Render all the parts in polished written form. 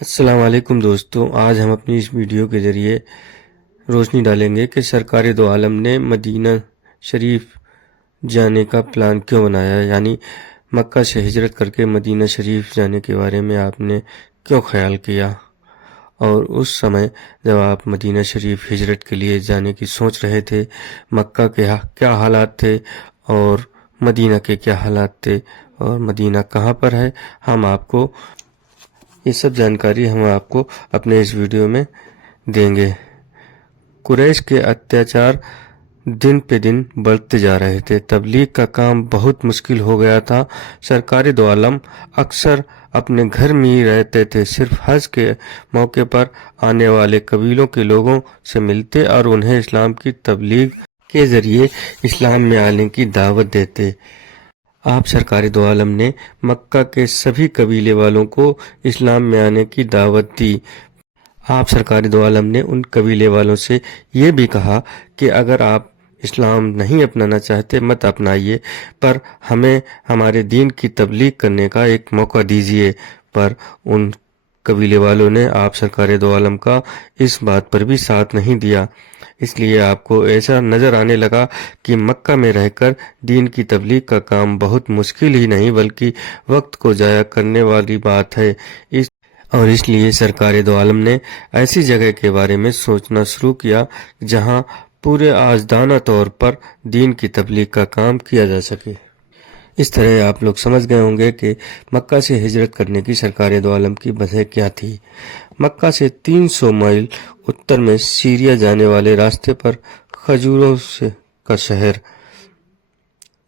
السلام علیکم دوستو، آج ہم اپنی اس ویڈیو کے ذریعے روشنی ڈالیں گے کہ سرکار دو عالم نے مدینہ شریف جانے کا پلان کیوں بنایا، یعنی مکہ سے ہجرت کر کے مدینہ شریف جانے کے بارے میں آپ نے کیوں خیال کیا، اور اس سمے جب آپ مدینہ شریف ہجرت کے لیے جانے کی سوچ رہے تھے مکہ کے کیا حالات تھے اور مدینہ کے کیا حالات تھے اور مدینہ کہاں پر ہے۔ یہ سب جانکاری ہم آپ کو اپنے اس ویڈیو میں دیں گے۔ قریش کے اتیاچار دن پہ دن بڑھتے جا رہے تھے، تبلیغ کا کام بہت مشکل ہو گیا تھا۔ سرکار دو عالم اکثر اپنے گھر میں ہی رہتے تھے، صرف حج کے موقع پر آنے والے قبیلوں کے لوگوں سے ملتے اور انہیں اسلام کی تبلیغ کے ذریعے اسلام میں آنے کی دعوت دیتے۔ آپ سرکار دو عالم نے مکہ کے سبھی قبیلے والوں کو اسلام میں آنے کی دعوت دی۔ آپ سرکار دو عالم نے ان قبیلے والوں سے یہ بھی کہا کہ اگر آپ اسلام نہیں اپنانا چاہتے مت اپنائیے، پر ہمیں ہمارے دین کی تبلیغ کرنے کا ایک موقع دیجیے۔ پر ان قبیلے والوں نے آپ سرکار دو عالم کا اس بات پر بھی ساتھ نہیں دیا۔ اس لیے آپ کو ایسا نظر آنے لگا کہ مکہ میں رہ کر دین کی تبلیغ کا کام بہت مشکل ہی نہیں بلکہ وقت کو ضائع کرنے والی بات ہے، اور اس لیے سرکار دو عالم نے ایسی جگہ کے بارے میں سوچنا شروع کیا جہاں پورے آزادانہ طور پر دین کی تبلیغ کا کام کیا جا سکے۔ اس طرح آپ لوگ سمجھ گئے ہوں گے کہ مکہ سے ہجرت کرنے کی سرکار دو عالم کی وجہ کیا تھی۔ مکہ سے 300 میل اتر میں سیریا جانے والے راستے پر کھجوروں کا شہر،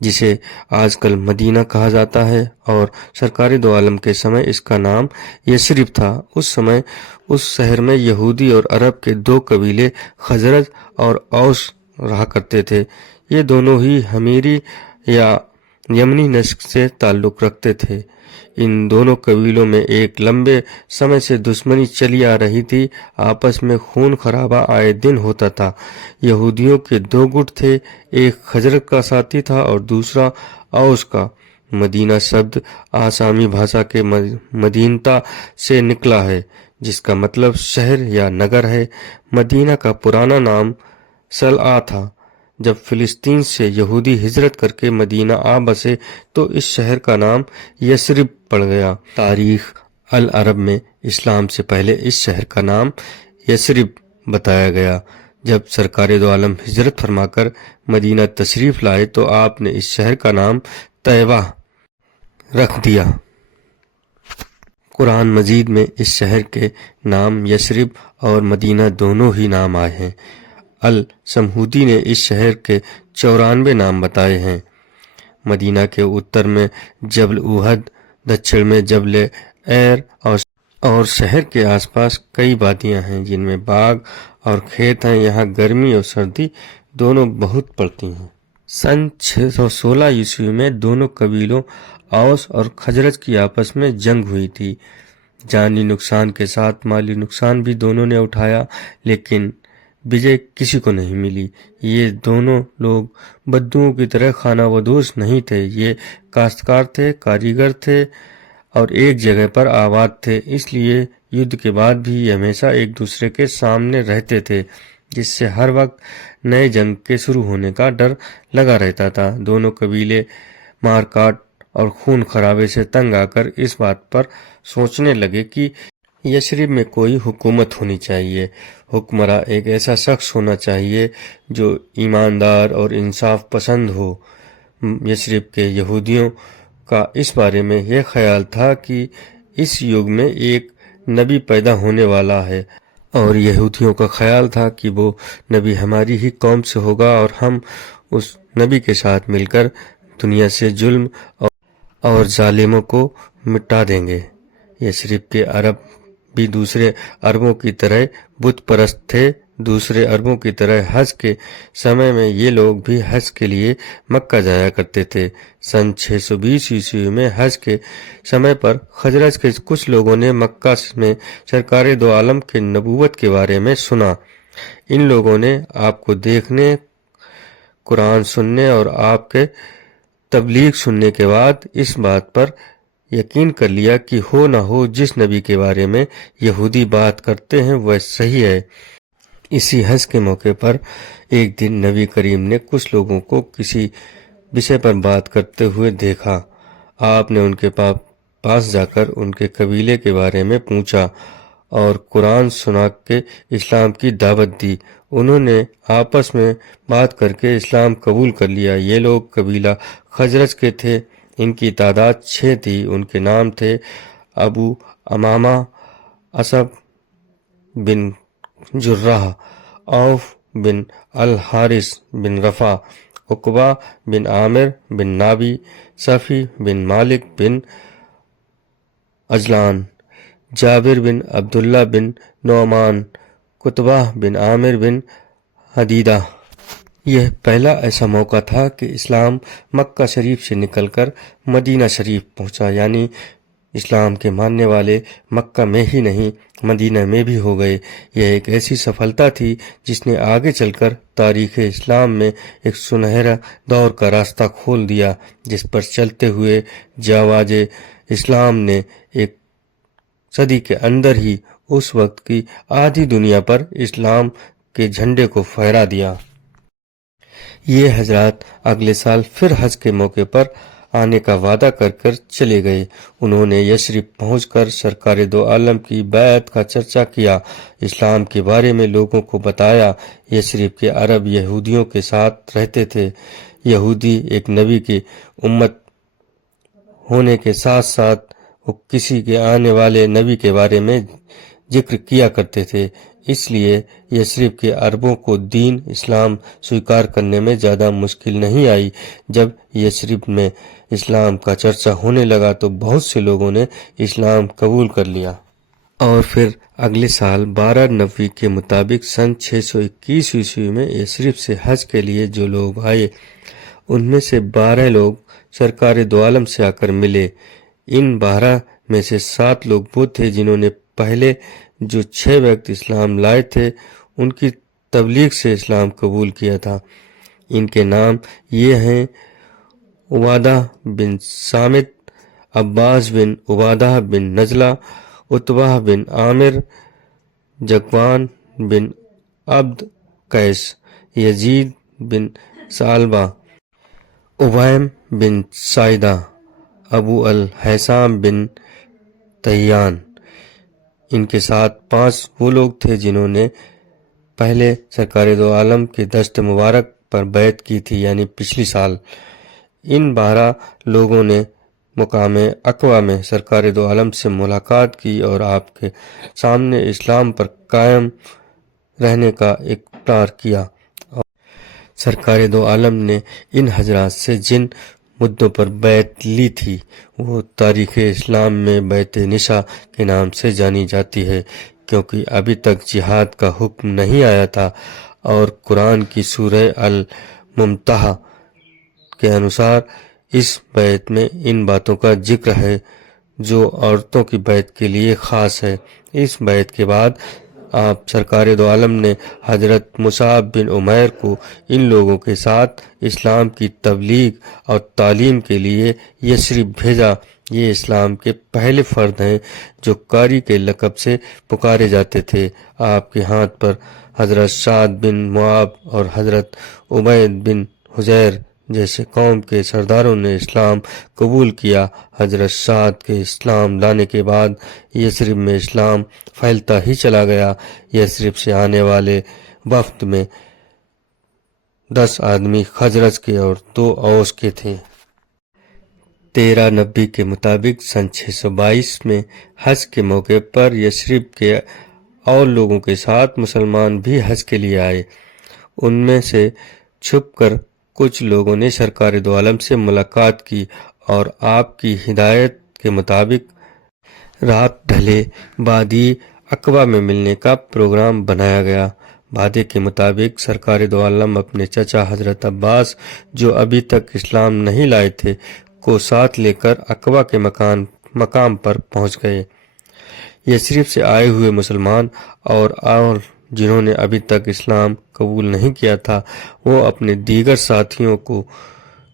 جسے آج کل مدینہ کہا جاتا ہے، اور سرکار دو عالم کے سمے اس کا نام یثرب تھا۔ اس سمے اس شہر میں یہودی اور عرب کے دو قبیلے خزرج اور اوس رہا کرتے تھے۔ یہ دونوں ہی حمیری یا یمنی نسل سے تعلق رکھتے تھے۔ ان دونوں قبیلوں میں ایک لمبے سمے سے دشمنی چلی آ رہی تھی، آپس میں خون خرابہ آئے دن ہوتا تھا۔ یہودیوں کے دو گٹ تھے، ایک خزرج کا ساتھی تھا اور دوسرا اوس کا۔ مدینہ شبد آسامی بھاشا کے مدینتا سے نکلا ہے، جس کا مطلب شہر یا نگر ہے۔ مدینہ کا پرانا نام صلعہ تھا۔ جب فلسطین سے یہودی ہجرت کر کے مدینہ آ بسے تو اس شہر کا نام یثرب پڑ گیا۔ تاریخ العرب میں اسلام سے پہلے اس شہر کا نام یثرب بتایا گیا۔ جب سرکار دو عالم ہجرت فرما کر مدینہ تشریف لائے تو آپ نے اس شہر کا نام طیبہ رکھ دیا۔ قرآن مجید میں اس شہر کے نام یثرب اور مدینہ دونوں ہی نام آئے ہیں۔ السمہودی نے اس شہر کے 94 نام بتائے ہیں۔ مدینہ کے اتر میں جبل احد، دچھڑ میں جبل ایر اور شہر کے آس پاس کئی وادیاں ہیں جن میں باغ اور کھیت ہیں۔ یہاں گرمی اور سردی دونوں بہت پڑتی ہیں۔ سن 616 عیسوی میں دونوں قبیلوں اوس اور خزرج کی آپس میں جنگ ہوئی تھی۔ جانی نقصان کے ساتھ مالی نقصان بھی دونوں نے اٹھایا، لیکن وجے کسی کو نہیں ملی۔ یہ دونوں لوگ بدوؤں کی طرح خانہ بدوش نہیں تھے، یہ کاشتکار تھے، کاریگر تھے اور ایک جگہ پر آباد تھے۔ اس لیے یدھ کے بعد بھی یہ ہمیشہ ایک دوسرے کے سامنے رہتے تھے، جس سے ہر وقت نئے جنگ کے شروع ہونے کا ڈر لگا رہتا تھا۔ دونوں قبیلے مار کاٹ اور خون خرابے سے تنگ آ کر اس بات پر سوچنے لگے کہ یثرب میں کوئی حکومت ہونی چاہیے۔ حکمراں ایک ایسا شخص ہونا چاہیے جو ایماندار اور انصاف پسند ہو۔ یثرب کے یہودیوں کا اس بارے میں یہ خیال تھا کہ اس یگ میں ایک نبی پیدا ہونے والا ہے، اور یہودیوں کا خیال تھا کہ وہ نبی ہماری ہی قوم سے ہوگا اور ہم اس نبی کے ساتھ مل کر دنیا سے ظلم اور ظالموں کو مٹا دیں گے۔ یثرب کے عرب بھی دوسرے عربوں کی طرح بت پرست تھے۔ دوسرے عربوں کی طرح حج کے سمے میں یہ لوگ بھی حج کے لیے مکہ جایا کرتے تھے۔ سن 620 عیسوی میں حج کے سمے پر خزرج کے کچھ لوگوں نے مکہ میں سرکار دو عالم کے نبوت کے بارے میں سنا۔ ان لوگوں نے آپ کو دیکھنے، قرآن سننے اور آپ کے تبلیغ سننے کے بعد اس بات پر یقین کر لیا کہ ہو نہ ہو جس نبی کے بارے میں یہودی بات کرتے ہیں وہ صحیح ہے۔ اسی حج کے موقع پر ایک دن نبی کریم نے کچھ لوگوں کو کسی وشے پر بات کرتے ہوئے دیکھا۔ آپ نے ان کے پاس جا کر ان کے قبیلے کے بارے میں پوچھا اور قرآن سنا کے اسلام کی دعوت دی۔ انہوں نے آپس میں بات کر کے اسلام قبول کر لیا۔ یہ لوگ قبیلہ خزرج کے تھے۔ ان کی تعداد 6 تھی۔ ان کے نام تھے ابو امامہ، اسب بن جرح، عوف بن الحارث بن رفع، عقبہ بن عامر بن نابی، صفی بن مالک بن اجلان، جابر بن عبداللہ بن نعمان، قطبہ بن عامر بن حدیدہ۔ یہ پہلا ایسا موقع تھا کہ اسلام مکہ شریف سے نکل کر مدینہ شریف پہنچا، یعنی اسلام کے ماننے والے مکہ میں ہی نہیں مدینہ میں بھی ہو گئے۔ یہ ایک ایسی سفلتا تھی جس نے آگے چل کر تاریخ اسلام میں ایک سنہرا دور کا راستہ کھول دیا، جس پر چلتے ہوئے جاواز اسلام نے ایک صدی کے اندر ہی اس وقت کی آدھی دنیا پر اسلام کے جھنڈے کو پھہرا دیا۔ یہ حضرات اگلے سال پھر حج کے موقع پر آنے کا وعدہ کر کر چلے گئے۔ انہوں نے یثرب پہنچ کر سرکار دو عالم کی بیعت کا چرچا کیا، اسلام کے بارے میں لوگوں کو بتایا۔ یثرب کے عرب یہودیوں کے ساتھ رہتے تھے۔ یہودی ایک نبی کی امت ہونے کے ساتھ ساتھ وہ کسی کے آنے والے نبی کے بارے میں ذکر کیا کرتے تھے، اس لیے یثرب کے عربوں کو دین اسلام سویکار کرنے میں زیادہ مشکل نہیں آئی۔ جب یثرب میں اسلام کا چرچا ہونے لگا تو بہت سے لوگوں نے اسلام قبول کر لیا۔ اور پھر اگلے سال 12 نبوی کے مطابق سن 621 عیسوی میں یثرب سے حج کے لیے جو لوگ آئے ان میں سے 12 لوگ سرکار دو عالم سے آ کر ملے۔ ان 12 میں سے 7 لوگ وہ تھے جنہوں نے پہلے جو 6 وقت اسلام لائے تھے ان کی تبلیغ سے اسلام قبول کیا تھا۔ ان کے نام یہ ہیں: عبادہ بن صامت، عباس بن عبادہ بن نزلہ، عتبہ بن عامر، جکوان بن عبد قیس، یزید بن ثعلبہ، عبیم بن سائدہ، ابو الحیثام بن تیان۔ ان کے ساتھ 5 وہ لوگ تھے جنہوں نے پہلے سرکار دو عالم کے دست مبارک پر بیعت کی تھی، یعنی پچھلی سال۔ ان 12 لوگوں نے مقام عقبہ میں سرکار دو عالم سے ملاقات کی اور آپ کے سامنے اسلام پر قائم رہنے کا اقرار کیا۔ سرکار دو عالم نے ان حضرات سے جن مدوں پر بیعت لی تھی وہ تاریخ اسلام میں بیعت نساء کے نام سے جانی جاتی ہے، کیونکہ ابھی تک جہاد کا حکم نہیں آیا تھا، اور قرآن کی سورہ الممتحنہ کے انوسار اس بیعت میں ان باتوں کا ذکر ہے جو عورتوں کی بیعت کے لیے خاص ہے۔ اس بیعت کے بعد آپ سرکار دو عالم نے حضرت مصعب بن عمیر کو ان لوگوں کے ساتھ اسلام کی تبلیغ اور تعلیم کے لیے یثرب بھیجا۔ یہ اسلام کے پہلے فرد ہیں جو قاری کے لقب سے پکارے جاتے تھے۔ آپ کے ہاتھ پر حضرت سعد بن معاذ اور حضرت عبید بن حجیر جیسے قوم کے سرداروں نے اسلام قبول کیا۔ حضرت سعد کے اسلام لانے کے بعد یثرب میں اسلام پھیلتا ہی چلا گیا۔ یثرب سے آنے والے وفد میں 10 آدمی خزرج کے اور 2 اوس کے تھے۔ 13 نبی کے مطابق سن 622 میں حج کے موقع پر یثرب کے اور لوگوں کے ساتھ مسلمان بھی حج کے لیے آئے۔ ان میں سے چھپ کر کچھ لوگوں نے سرکار دو عالم سے ملاقات کی اور آپ کی ہدایت کے مطابق رات ڈھلے وادی عقبہ میں ملنے کا پروگرام بنایا گیا۔ وعدے کے مطابق سرکار دو عالم اپنے چچا حضرت عباس جو ابھی تک اسلام نہیں لائے تھے کو ساتھ لے کر عقبہ کے مقام پر پہنچ گئے۔ یثرب سے آئے ہوئے مسلمان اور جنہوں نے ابھی تک اسلام قبول نہیں کیا تھا وہ اپنے دیگر ساتھیوں کو